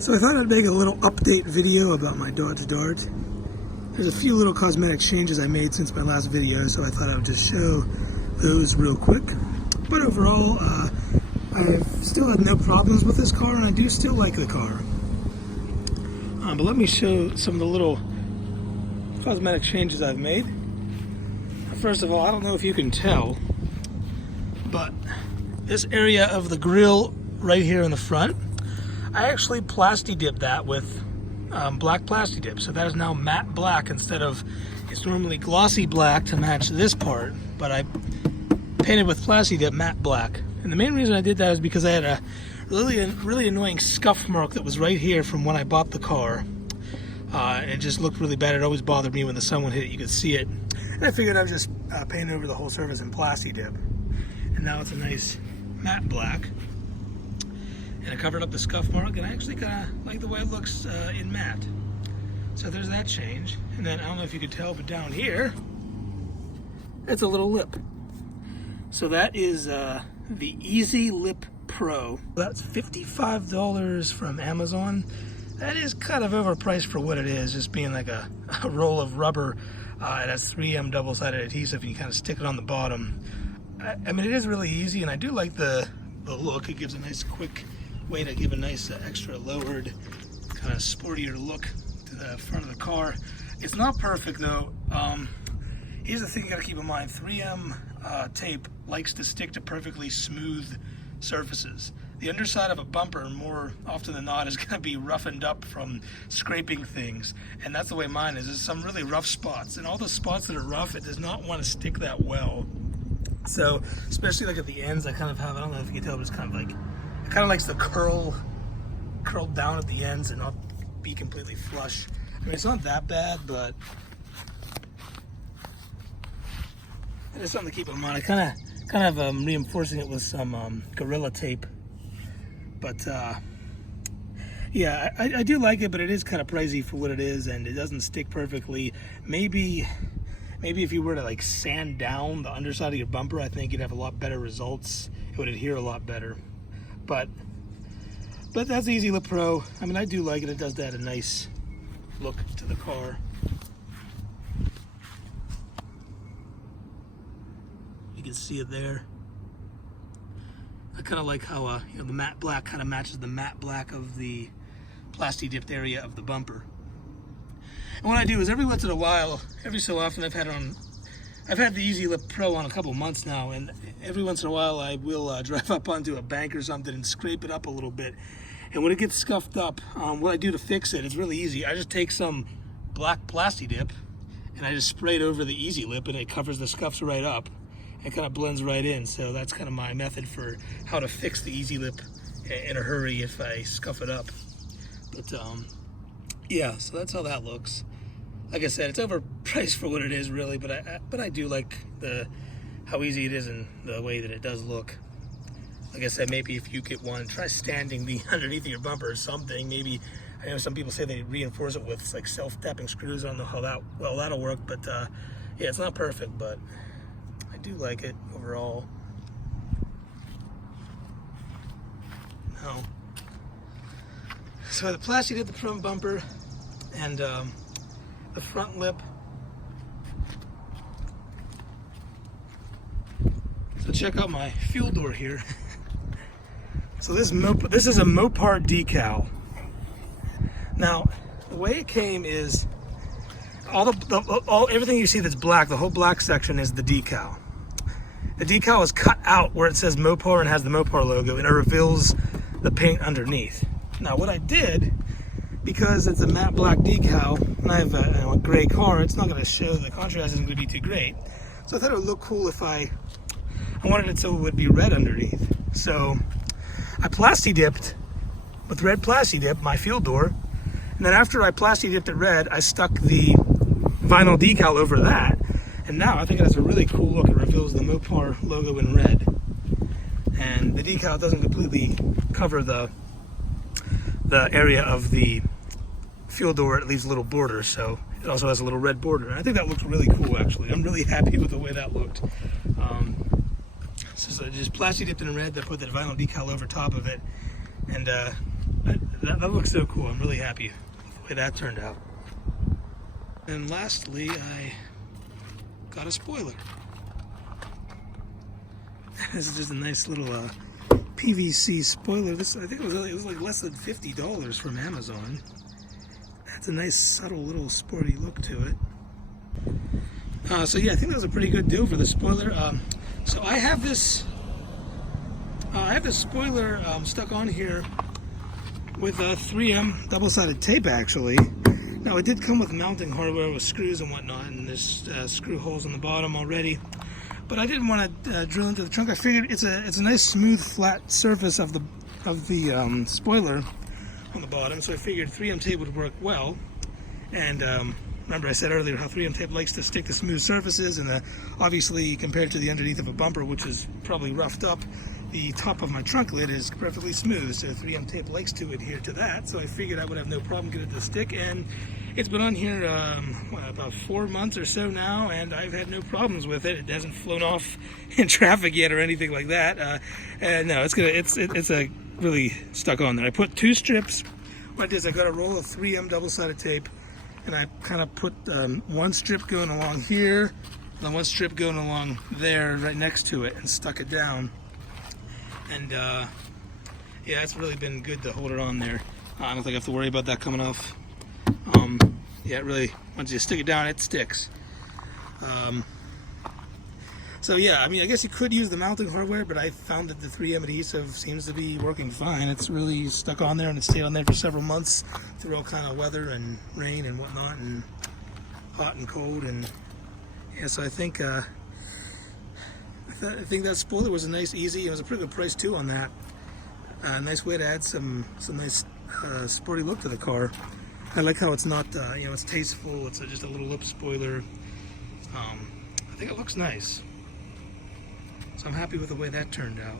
So I thought I'd make a little update video about my Dodge Dart. There's a few little cosmetic changes I made since my last video, so I thought I would just show those real quick. But overall, I've still had no problems with this car, and I do still like the car. But let me show some of the little cosmetic changes I've made. First of all, I don't know if you can tell, but this area of the grille right here in the front, I actually plasti dipped that with black plasti dip. So that is now matte black instead of, it's normally glossy black to match this part, but I painted with plasti dip matte black. And the main reason I did that is because I had a really annoying scuff mark that was right here from when I bought the car. It just looked really bad. It always bothered me when the sun would hit it, you could see it. And I figured I would just paint over the whole surface in plasti dip. And now it's a nice matte black. And I covered up the scuff mark, and I actually kind of like the way it looks in matte. So there's that change. And then I don't know if you could tell, but down here, it's a little lip. So that is the Easy Lip Pro. That's $55 from Amazon. That is kind of overpriced for what it is, just being like a roll of rubber. It has 3M double-sided adhesive, and you kind of stick it on the bottom. I mean, it is really easy, and I do like the look. It gives a nice quick way to give a nice extra lowered, kind of sportier look to the front of the car. It's not perfect though. Here's the thing you gotta keep in mind. 3M tape likes to stick to perfectly smooth surfaces. The underside of a bumper, more often than not, is gonna be roughened up from scraping things. And that's the way mine is. There's some really rough spots. And all the spots that are rough, it does not want to stick that well. So, especially like at the ends, I kind of have, I don't know if you can tell, but it's kind of like, it kind of likes to curl down at the ends and not be completely flush. I mean, it's not that bad, but it is something to keep in mind. I kind of reinforcing it with some Gorilla tape, but yeah, I do like it, but it is kind of pricey for what it is, and it doesn't stick perfectly. Maybe if you were to like sand down the underside of your bumper, I think you'd have a lot better results. It would adhere a lot better. But that's the Easy Lip Pro. I mean, I do like it. It does add a nice look to the car. You can see it there. I kind of like how the matte black kind of matches the matte black of the plasti dipped area of the bumper. And what I do is every once in a while, every so often, I've had the Easy Lip Pro on a couple months now, and every once in a while I will drive up onto a bank or something and scrape it up a little bit. And when it gets scuffed up, what I do to fix it, it's really easy. I just take some black plasti dip and I just spray it over the Easy Lip, and it covers the scuffs right up. It kind of blends right in. So that's kind of my method for how to fix the Easy Lip in a hurry if I scuff it up. But yeah, so that's how that looks. Like I said, it's overpriced for what it is, really, but I do like how easy it is and the way that it does look. Like I said, maybe if you get one, try standing the underneath of your bumper or something. Maybe, I know some people say they reinforce it with like self-tapping screws. I don't know how that'll work, but yeah, it's not perfect, but I do like it overall. Now, so the plasti did the front bumper and the front lip. So check out my fuel door here. So this is a Mopar decal. Now, the way it came is everything you see that's black, the whole black section is the decal. The decal is cut out where it says Mopar and has the Mopar logo, and it reveals the paint underneath. Now, what I did, because it's a matte black decal, and I have a gray car, it's not going to show, the contrast isn't going to be too great. So I thought it would look cool if I wanted it so it would be red underneath. So I plasti dipped with red plasti dip my fuel door, and then after I plasti dipped it red, I stuck the vinyl decal over that, and now I think it has a really cool look. It reveals the Mopar logo in red, and the decal doesn't completely cover the area of the fuel door. It leaves a little border, so it also has a little red border. And I think that looks really cool, actually. I'm really happy with the way that looked. So I just plasti dipped it in red, then put the vinyl decal over top of it, and that looks so cool. I'm really happy with the way that turned out. And lastly, I got a spoiler. This is just a nice little PVC spoiler. This, I think it was like less than $50 from Amazon. It's a nice subtle little sporty look to it. So yeah, I think that was a pretty good deal for the spoiler. So I have this spoiler stuck on here with 3M double-sided tape actually. Now it did come with mounting hardware with screws and whatnot, and there's screw holes on the bottom already. But I didn't want to drill into the trunk. I figured it's a nice smooth flat surface of the spoiler on the bottom, so I figured 3M tape would work well. And remember I said earlier how 3M tape likes to stick to smooth surfaces, and obviously compared to the underneath of a bumper, which is probably roughed up, the top of my trunk lid is perfectly smooth, so 3M tape likes to adhere to that. So I figured I would have no problem getting it to stick, and it's been on here about 4 months or so now, and I've had no problems with it. It hasn't flown off in traffic yet or anything like that. And no, it's a really stuck on there. I put 2 strips. What I did is I got a roll of 3M double-sided tape, and I kind of put 1 strip going along here, and then 1 strip going along there right next to it, and stuck it down. And yeah, it's really been good to hold it on there. I don't think I have to worry about that coming off. Yeah, it really, once you stick it down, it sticks. So yeah, I mean, I guess you could use the mounting hardware, but I found that the 3M adhesive seems to be working fine. It's really stuck on there, and it stayed on there for several months through all kind of weather and rain and whatnot, and hot and cold. And yeah, so I think that spoiler was a nice, easy. It was a pretty good price too on that. Nice way to add some nice sporty look to the car. I like how it's not, you know, it's tasteful. It's just a little lip spoiler. I think it looks nice. So I'm happy with the way that turned out.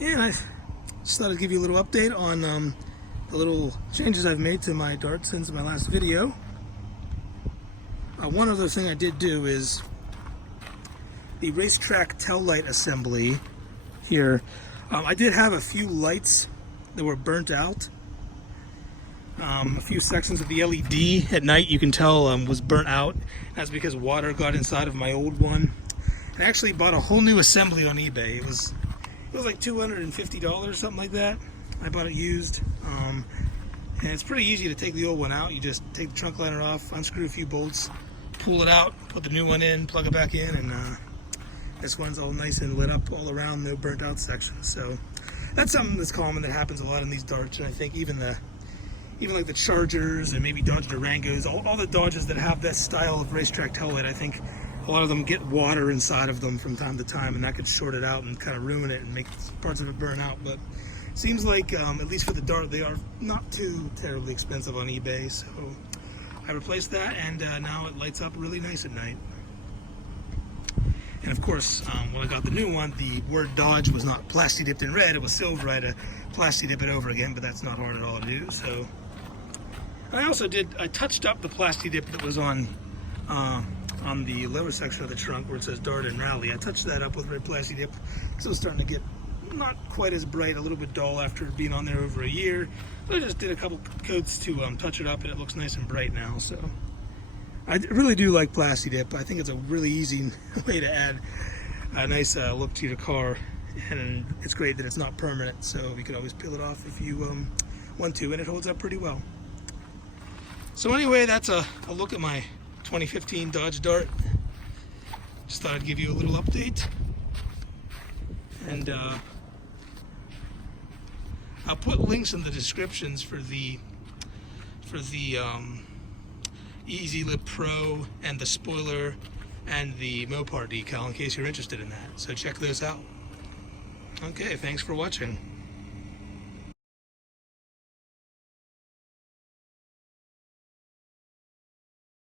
Yeah, and I just thought I'd give you a little update on the little changes I've made to my Dart since my last video. One other thing I did do is the racetrack tail light assembly here. I did have a few lights that were burnt out. A few sections of the LED at night, you can tell, was burnt out. That's because water got inside of my old one. I actually bought a whole new assembly on eBay. It was like $250, something like that. I bought it used. And it's pretty easy to take the old one out. You just take the trunk liner off, unscrew a few bolts, pull it out, put the new one in, plug it back in, and this one's all nice and lit up all around, no burnt out sections. So that's something that's common, that happens a lot in these Darts. And I think even like the Chargers and maybe Dodge Durangos, all the Dodges that have this style of racetrack tail light, I think a lot of them get water inside of them from time to time, and that could short it out and kind of ruin it and make parts of it burn out. But it seems like, at least for the Dart, they are not too terribly expensive on eBay. So I replaced that, and now it lights up really nice at night. And of course, when I got the new one, the word Dodge was not plasti dipped in red, it was silver. I had to plasti dip it over again, but that's not hard at all to do. So I touched up the plasti dip that was on the lower section of the trunk where it says Dart and Rally. I touched that up with red plasti dip because it was starting to get not quite as bright, a little bit dull after being on there over a year. But I just did a couple coats to touch it up, and it looks nice and bright now. So I really do like plasti dip. I think it's a really easy way to add a nice look to your car, and it's great that it's not permanent, so you can always peel it off if you want to, and it holds up pretty well. So anyway, that's a look at my 2015 Dodge Dart. Just thought I'd give you a little update, and I'll put links in the descriptions for the Easy Lip Pro and the spoiler and the Mopar decal in case you're interested in that. So check those out. Okay, thanks for watching.